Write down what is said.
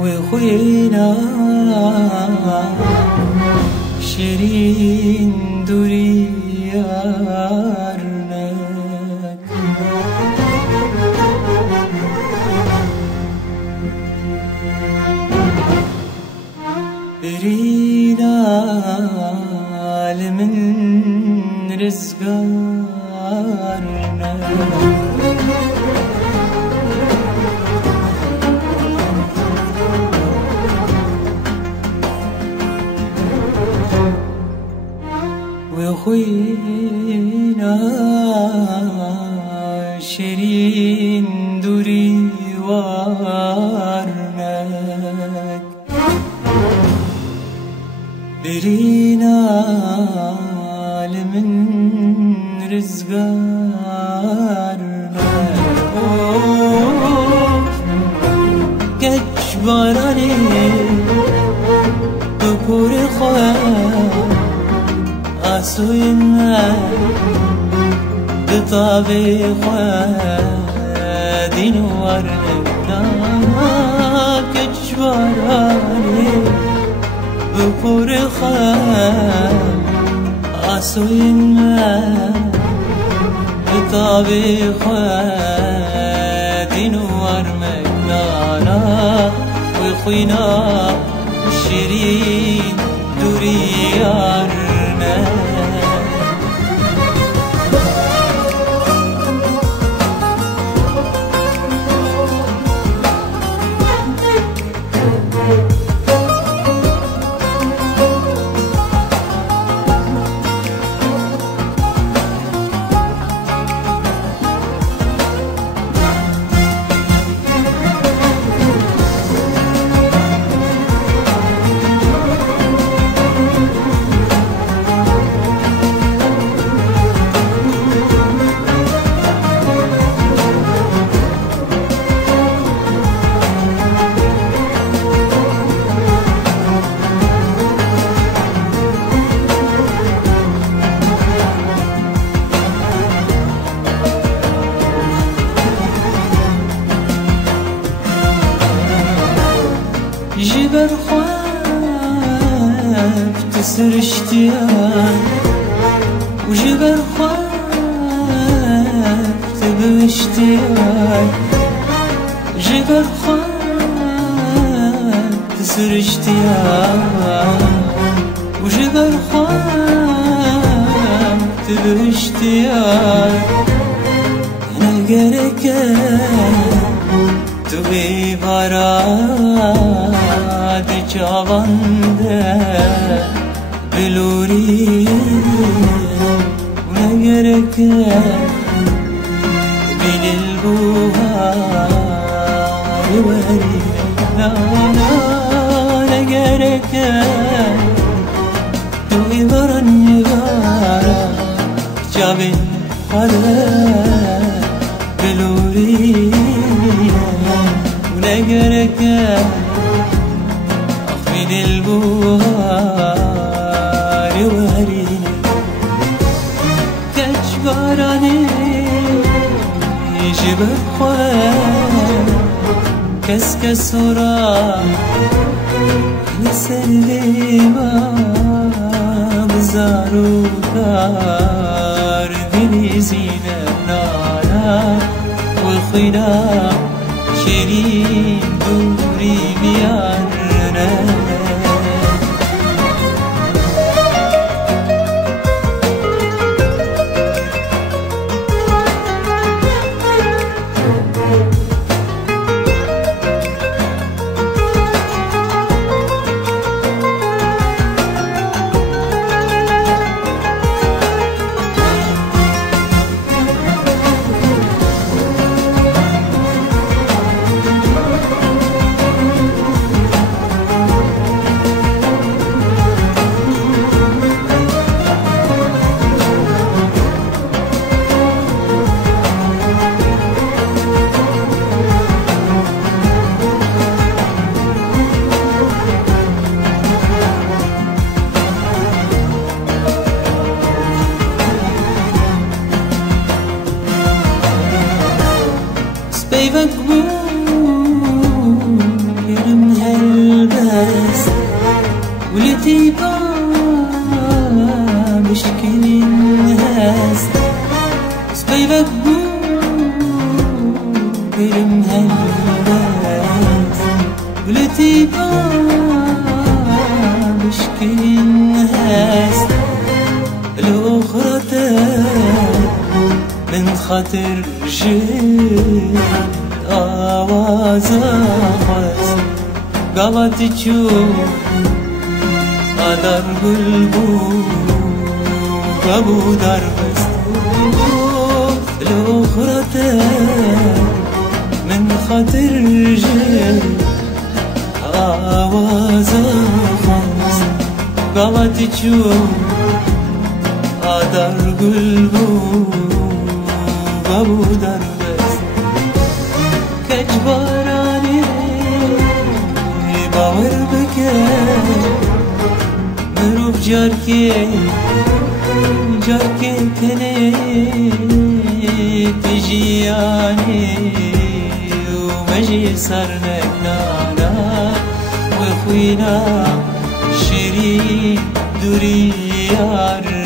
وخوينا شيرين دوريارنك برينا لمن رزقارنا وخوينا شيرين دوريارنك برينا لمن رزقارنا كجبراني بكور خواه عسوينا بطابي خواه دين ورنبنا كجبراني بكور خواه عسوينا بطابي خواه دين ورنبنا وخوينا شيرين دوريارنا جبر خواف تسر اشتياق وجبر خواف تبقى اشتياق جبر خواف تسر اشتياق وجبر خواف تبقى اشتياق انا قرك تبي براد جوانده بلوري ونقرك بين البوهار ورينا نقرك تبي برن بارا جابن خلق بلوري ونقرك من البوهار ورينا كجبراني جبر خواه كسكس وراه نسلما بزارو دار بني زينة نانا وخينا شيرين دوري بيارنا قلتي بشكين هاس الأخرى من خاطر جيت آواز أخوز قالت تشوف قدر قلبو أبو دربس الأخرى من خاطر جيت آواز أخوز قالت تشوف قدر قلبو أبو دربس كجبراني باور بك مروف جاركي تني تجياني ومجي صرنا نانا وخوينا شيرين دوري يار